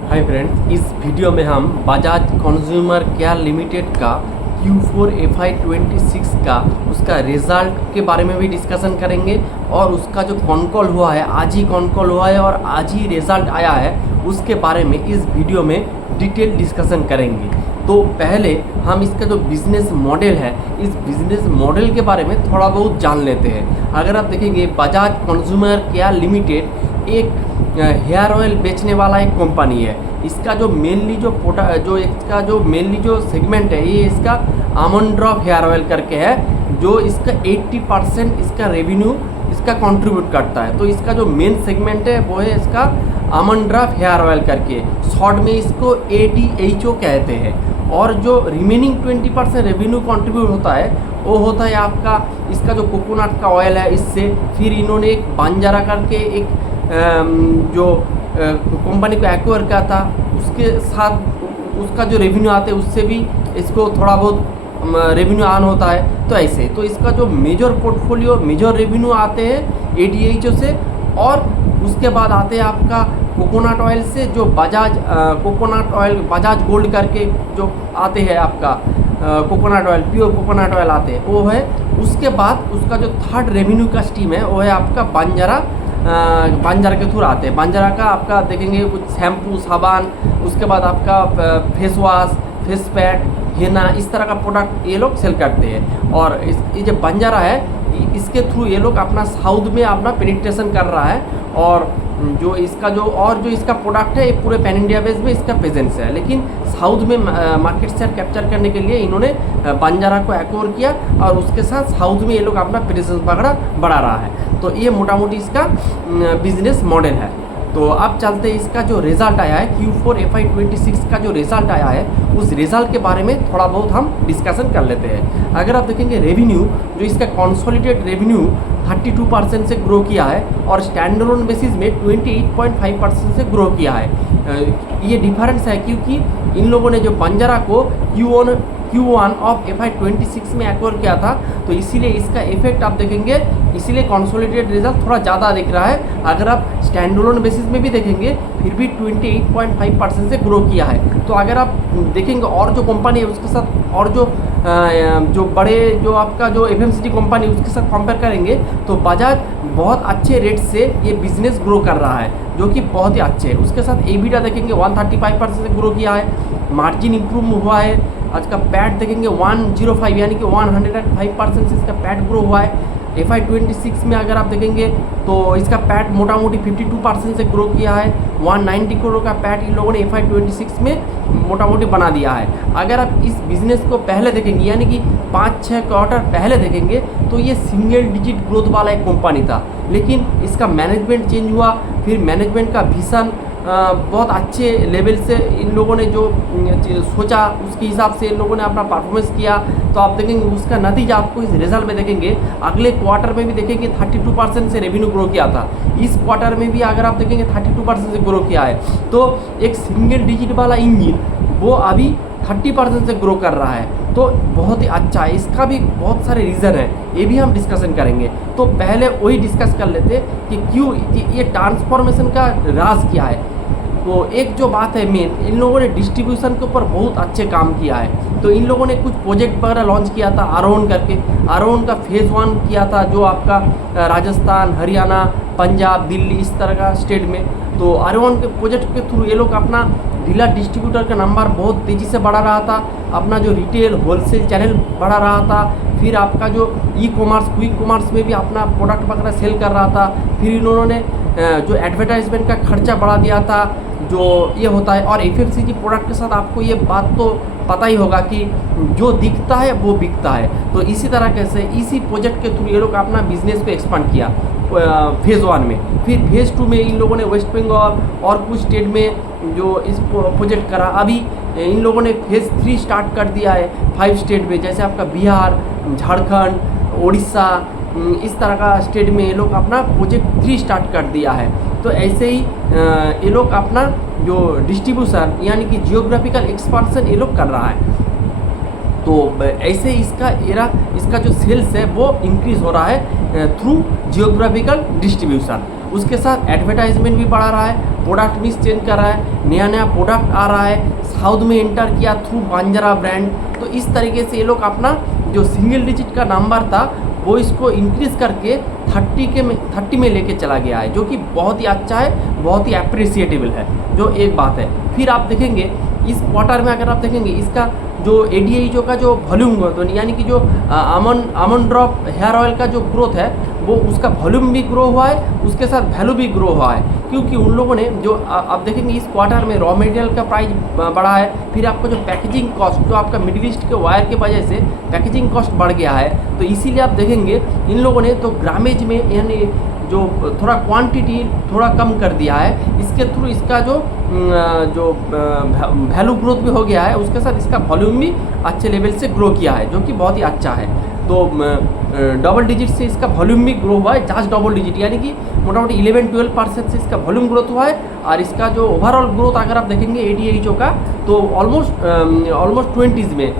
Hi friends, इस video में हम बजाज कंज्यूमर केयर लिमिटेड का Q4 FY26 का उसका रिज़ल्ट के बारे में भी डिस्कशन करेंगे और उसका जो कॉन कॉल हुआ है, आज ही कॉन कॉल हुआ है और आज ही रिज़ल्ट आया है, उसके बारे में इस वीडियो में डिटेल डिस्कशन करेंगे। तो पहले हम इसका जो बिज़नेस मॉडल है, इस बिज़नेस मॉडल के बारे में थोड़ा बहुत जान लेते हैं। अगर आप देखेंगे, बजाज कंज्यूमर केयर लिमिटेड एक हेयर ऑयल बेचने वाला एक कंपनी है। इसका जो मेनली जो मेनली जो सेगमेंट है, ये इसका आमंड ड्रॉप हेयर ऑयल करके है, जो इसका 80% इसका रेवेन्यू इसका कंट्रीब्यूट करता है। तो इसका जो मेन सेगमेंट है वो है इसका आमंड ड्रॉप हेयर ऑयल करके, शॉर्ट में इसको ADHO कहते हैं। और जो रिमेनिंग 20% रेवेन्यू कंट्रीब्यूट होता है वो होता है आपका इसका जो कोकोनट का ऑयल है, इससे। फिर इन्होंने एक बंजारा करके एक जो कंपनी को एक्वायर किया था, उसके साथ उसका जो रेवेन्यू आते हैं उससे भी इसको थोड़ा बहुत रेवेन्यू आन होता है। तो ऐसे तो इसका जो मेजर पोर्टफोलियो, मेजर रेवेन्यू आते हैं ADHO से, और उसके बाद आते हैं आपका कोकोनट ऑयल से, जो Bajaj coconut oil, Bajaj gold करके जो आते हैं आपका coconut oil, pure coconut oil आते हैं, वो है। उसके बाद उसका जो थर्ड रेवेन्यू का स्ट्रीम है वो है आपका बंजारा के थ्रू आते हैं। बंजारा का आपका देखेंगे कुछ शैम्पू, साबान, उसके बाद आपका फेस वॉश, फेस पैक, हेना, इस तरह का प्रोडक्ट ये लोग सेल करते हैं। और ये जो बंजारा है, इसके थ्रू ये लोग अपना साउथ में अपना पेनिट्रेशन कर रहा है। और जो इसका प्रोडक्ट है, ये पूरे पैन इंडिया बेस में इसका प्रेजेंस है, लेकिन साउथ में मार्केट शेयर कैप्चर करने के लिए इन्होंने बंजारा को एक्वायर किया और उसके साथ साउथ में ये लोग अपना प्रेजेंस बढ़ा रहा है। तो ये मोटा मोटी इसका बिजनेस मॉडल है। तो अब चलते हैं, इसका जो रिज़ल्ट आया है Q4 FY26 का जो रिज़ल्ट आया है, उस रिज़ल्ट के बारे में थोड़ा बहुत हम डिस्कशन कर लेते हैं। अगर आप देखेंगे रेवेन्यू, जो इसका कंसोलिडेटेड रेवेन्यू 32% से ग्रो किया है और स्टैंड अलोन बेसिस में 28.5% से ग्रो किया है। ये डिफरेंस है क्योंकि इन लोगों ने जो बंजारा को Q1 ऑफ FY26 में एक्वायर किया था, तो इसीलिए इसका इफेक्ट आप देखेंगे, इसीलिए कंसोलिडेटेड रिजल्ट थोड़ा ज़्यादा दिख रहा है। अगर आप स्टैंड अलोन बेसिस में भी देखेंगे, फिर भी 28.5% से ग्रो किया है। तो अगर आप देखेंगे और जो कंपनी है उसके साथ, और जो बड़े जो आपका जो FMCG कंपनी उसके साथ कंपेयर करेंगे, तो बजाज बहुत अच्छे रेट से ये बिजनेस ग्रो कर रहा है, जो कि बहुत ही अच्छे है। उसके साथ EBITDA देखेंगे 135% से ग्रो किया है, मार्जिन इंप्रूव हुआ है। आज का पैट देखेंगे 105 यानी कि 105% से इसका पैट ग्रो हुआ है। FY26 में अगर आप देखेंगे तो इसका पैट मोटा मोटी 52% से ग्रो किया है। 190 करोड़ का पैट इन लोगों ने FY26 में मोटा मोटी बना दिया है। अगर आप इस बिज़नेस को पहले देखेंगे, यानी कि 5-6 क्वार्टर पहले देखेंगे, तो ये सिंगल डिजिट ग्रोथ वाला एक कंपनी था, लेकिन इसका मैनेजमेंट चेंज हुआ। फिर मैनेजमेंट का विजन बहुत अच्छे लेवल से इन लोगों ने जो सोचा, उसके हिसाब से इन लोगों ने अपना परफॉर्मेंस किया। तो आप देखेंगे उसका नतीजा आपको इस रिजल्ट में देखेंगे। अगले क्वार्टर में भी देखेंगे 32% से रेवेन्यू ग्रो किया था। इस क्वार्टर में भी अगर आप देखेंगे 32% से ग्रो किया है। तो एक सिंगल डिजिट वाला इंजन वो अभी 30% से ग्रो कर रहा है, तो बहुत ही अच्छा है। इसका भी बहुत सारे रीज़न है, ये भी हम डिस्कशन करेंगे। तो पहले वही डिस्कस कर लेते कि क्यों ये ट्रांसफॉर्मेशन का राज क्या है। तो एक जो बात है मेन, इन लोगों ने डिस्ट्रीब्यूशन के ऊपर बहुत अच्छे काम किया है। तो इन लोगों ने कुछ प्रोजेक्ट वगैरह लॉन्च किया था, आरोन करके। आरोन का फेज़ 1 किया था, जो आपका राजस्थान, हरियाणा, पंजाब, दिल्ली, इस तरह का स्टेट में। तो आरोन के प्रोजेक्ट के थ्रू ये लोग अपना डीलर डिस्ट्रीब्यूटर का नंबर बहुत तेज़ी से बढ़ा रहा था, अपना जो रिटेल होलसेल चैनल बढ़ा रहा था। फिर आपका जो ई-कॉमर्स, क्विक कॉमर्स में भी अपना प्रोडक्ट वगैरह सेल कर रहा था। फिर इन्होंने जो एडवर्टाइजमेंट का खर्चा बढ़ा दिया था, जो ये होता है। और FMCG प्रोडक्ट के साथ आपको ये बात तो पता ही होगा कि जो दिखता है वो बिकता है। तो इसी तरह से इसी प्रोजेक्ट के थ्रू ये लोग अपना बिजनेस को एक्सपांड किया फेज़ 1 में। फिर फेज़ 2 में इन लोगों ने वेस्ट बंगाल और कुछ स्टेट में जो इस प्रोजेक्ट करा। अभी इन लोगों ने फेज़ 3 स्टार्ट कर दिया है 5 स्टेट में, जैसे आपका बिहार, झारखंड, उड़ीसा, इस तरह का स्टेट में ये लोग अपना प्रोजेक्ट 3 स्टार्ट कर दिया है। तो ऐसे ही ये लोग अपना जो डिस्ट्रीब्यूशन यानी कि जियोग्राफिकल एक्सपांशन ये लोग कर रहा है। तो ऐसे इसका जो सेल्स है वो इंक्रीज़ हो रहा है थ्रू जियोग्राफिकल डिस्ट्रीब्यूशन। उसके साथ एडवर्टाइजमेंट भी बढ़ा रहा है, प्रोडक्ट भी चेंज कर रहा है, नया नया प्रोडक्ट आ रहा है, साउथ में एंटर किया थ्रू बंजारा ब्रांड। तो इस तरीके से ये लोग अपना जो सिंगल डिजिट का नंबर था वो इसको इंक्रीज़ करके 30 में लेके चला गया है, जो कि बहुत ही अच्छा है, बहुत ही अप्रिसिएटेबल है, जो एक बात है। फिर आप देखेंगे इस क्वार्टर में अगर आप देखेंगे इसका जो एडीआई जो का जो वॉल्यूम तो यानी कि जो आमंड ड्रॉप हेयर ऑयल का जो ग्रोथ है वो उसका वॉल्यूम भी ग्रो हुआ है, उसके साथ वैल्यू भी ग्रो हुआ है, क्योंकि उन लोगों ने जो आप देखेंगे इस क्वार्टर में रॉ मटेरियल का प्राइस बढ़ा है। फिर आपका जो पैकेजिंग कॉस्ट जो आपका मिडिल ईस्ट के वायर के वजह से पैकेजिंग कॉस्ट बढ़ गया है, तो इसीलिए आप देखेंगे इन लोगों ने तो ग्रामेज में यानी जो थोड़ा क्वांटिटी थोड़ा कम कर दिया है, इसके थ्रू इसका जो वैल्यू ग्रोथ भी हो गया है, उसके साथ इसका वॉल्यूम भी अच्छे लेवल से ग्रो किया है, जो कि बहुत ही अच्छा है। तो डबल डिजिट से इसका वॉल्यूम भी ग्रो हुआ है, जस्ट डबल डिजिट यानी कि मोटामोटी 11-12% से इसका वॉल्यूम ग्रोथ हुआ है। और इसका जो ओवरऑल ग्रोथ अगर आप देखेंगे एडीएचओ का तो ऑलमोस्ट 20s में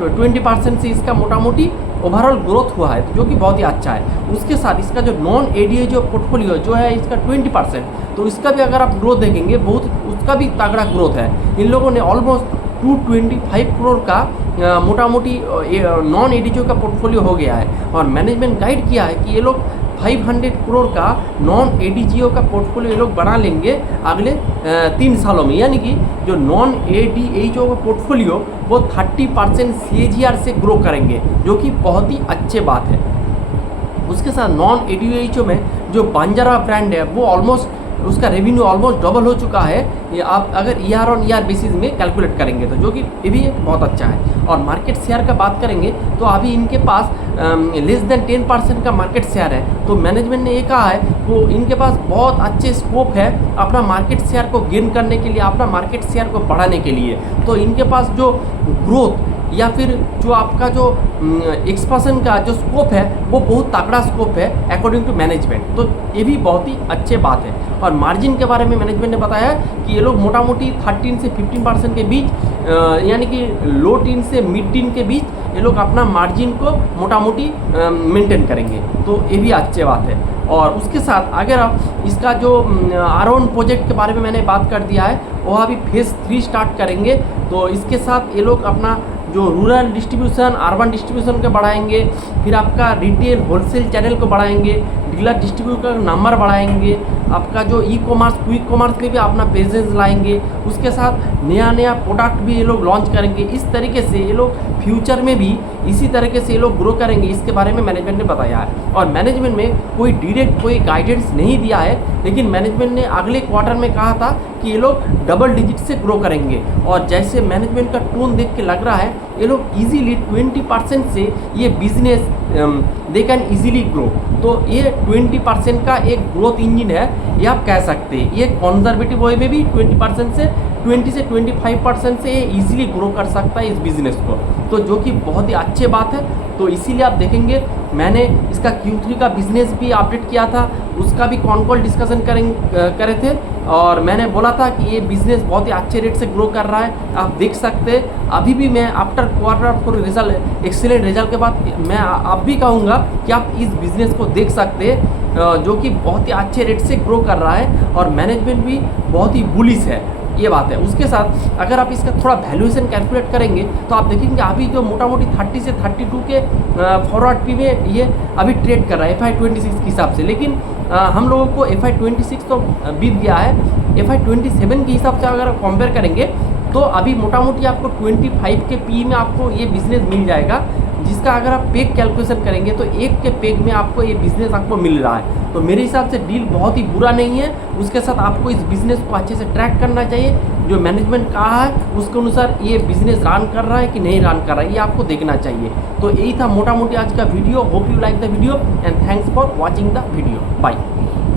20% से इसका मोटामोटी ओवरऑल ग्रोथ हुआ है, जो कि बहुत ही अच्छा है। उसके साथ इसका जो नॉन एडीएचओ पोर्टफोलियो जो है इसका 20%, तो इसका भी अगर आप ग्रोथ देखेंगे बहुत उसका भी तगड़ा ग्रोथ है। इन लोगों ने ऑलमोस्ट 225 करोड़ का मोटा मोटी नॉन एडीएचओ का पोर्टफोलियो हो गया है, और मैनेजमेंट गाइड किया है कि ये लोग 500 करोड़ का नॉन एडीजीओ का पोर्टफोलियो ये लोग बना लेंगे अगले 3 सालों में, यानी कि जो नॉन एडीएचओ का पोर्टफोलियो वो 30% CAGR से ग्रो करेंगे, जो कि बहुत ही अच्छे बात है। उसके साथ नॉन एडीएचओ में जो बंजारा ब्रांड है वो ऑलमोस्ट उसका रेवेन्यू ऑलमोस्ट डबल हो चुका है, ये आप अगर ईयर ऑन ईयर बेसिस में कैलकुलेट करेंगे तो, जो कि ये भी बहुत अच्छा है। और मार्केट शेयर का बात करेंगे तो अभी इनके पास लेस देन 10% का मार्केट शेयर है। तो मैनेजमेंट ने ये कहा है वो इनके पास बहुत अच्छे स्कोप है अपना मार्केट शेयर को गेन करने के लिए, अपना मार्केट शेयर को बढ़ाने के लिए। तो इनके पास जो ग्रोथ या फिर जो आपका जो एक्सपांशन का जो स्कोप है वो बहुत तगड़ा स्कोप है अकॉर्डिंग टू मैनेजमेंट, तो ये भी बहुत ही अच्छे बात है। और मार्जिन के बारे में मैनेजमेंट ने बताया कि ये लोग मोटा मोटी 13 से 15% के बीच यानी कि लो टीन से मिड टीन के बीच ये लोग अपना मार्जिन को मोटा मोटी मेंटेन करेंगे, तो ये भी अच्छी बात है। और उसके साथ अगर आप इसका जो आर1 प्रोजेक्ट के बारे में मैंने बात कर दिया है, वो अभी फेज़ 3 स्टार्ट करेंगे। तो इसके साथ ये लोग अपना जो रूरल डिस्ट्रीब्यूशन अर्बन डिस्ट्रीब्यूशन को बढ़ाएंगे, फिर आपका रिटेल होलसेल चैनल को बढ़ाएंगे, डीलर डिस्ट्रीब्यूटर का नंबर बढ़ाएंगे, आपका जो ई कॉमर्स क्विक कॉमर्स में भी अपना प्रेजेंस लाएंगे। उसके साथ नया नया प्रोडक्ट भी ये लोग लॉन्च करेंगे। इस तरीके से ये लोग फ्यूचर में भी इसी तरीके से ये लोग ग्रो करेंगे, इसके बारे में मैनेजमेंट ने बताया है। और मैनेजमेंट में कोई डायरेक्ट कोई गाइडेंस नहीं दिया है, लेकिन मैनेजमेंट ने अगले क्वार्टर में कहा था कि ये लोग डबल डिजिट से ग्रो करेंगे। और जैसे मैनेजमेंट का टोन देख के लग रहा है ये लोग इजीली 20% से ये business they can easily grow. तो ये 20% का एक ग्रोथ इंजन है, ये आप कह सकते हैं। ये कंजर्वेटिव वे में भी 20% से 25% से ये ईजिली ग्रो कर सकता है इस बिज़नेस को, तो जो कि बहुत ही अच्छी बात है। तो इसीलिए आप देखेंगे मैंने इसका Q3 का बिजनेस भी अपडेट किया था, उसका भी कॉल डिस्कशन करे थे, और मैंने बोला था कि ये बिज़नेस बहुत ही अच्छे रेट से ग्रो कर रहा है। आप देख सकते हैं अभी भी मैं after quarter four result excellent result के बाद मैं अब भी कहूँगा कि आप इस बिज़नेस को देख सकते हैं, जो कि बहुत ही अच्छे रेट से ग्रो कर रहा है, और मैनेजमेंट भी बहुत ही बुलिश है, ये बात है। उसके साथ अगर आप इसका थोड़ा वैल्यूएशन कैलकुलेट करेंगे तो आप देखेंगे अभी जो मोटा मोटी 30 से 32 के फॉरवर्ड पी में ये अभी ट्रेड कर रहा है FY26 के हिसाब से। लेकिन हम लोगों को FY26 तो बीत गया है, FY27 के हिसाब से अगर कंपेयर करेंगे तो अभी मोटा मोटी आपको 25 के पी में आपको ये बिज़नेस मिल जाएगा, जिसका अगर आप पेग कैलकुलेशन करेंगे तो 1 के पेग में आपको ये बिज़नेस आपको मिल रहा है। तो मेरे हिसाब से डील बहुत ही बुरा नहीं है। उसके साथ आपको इस बिज़नेस को अच्छे से ट्रैक करना चाहिए, जो मैनेजमेंट कहा है उसके अनुसार ये बिज़नेस रन कर रहा है कि नहीं रन कर रहा है, ये आपको देखना चाहिए। तो यही था मोटा मोटी आज का video. Hope you like the video and thanks for watching the video. Bye.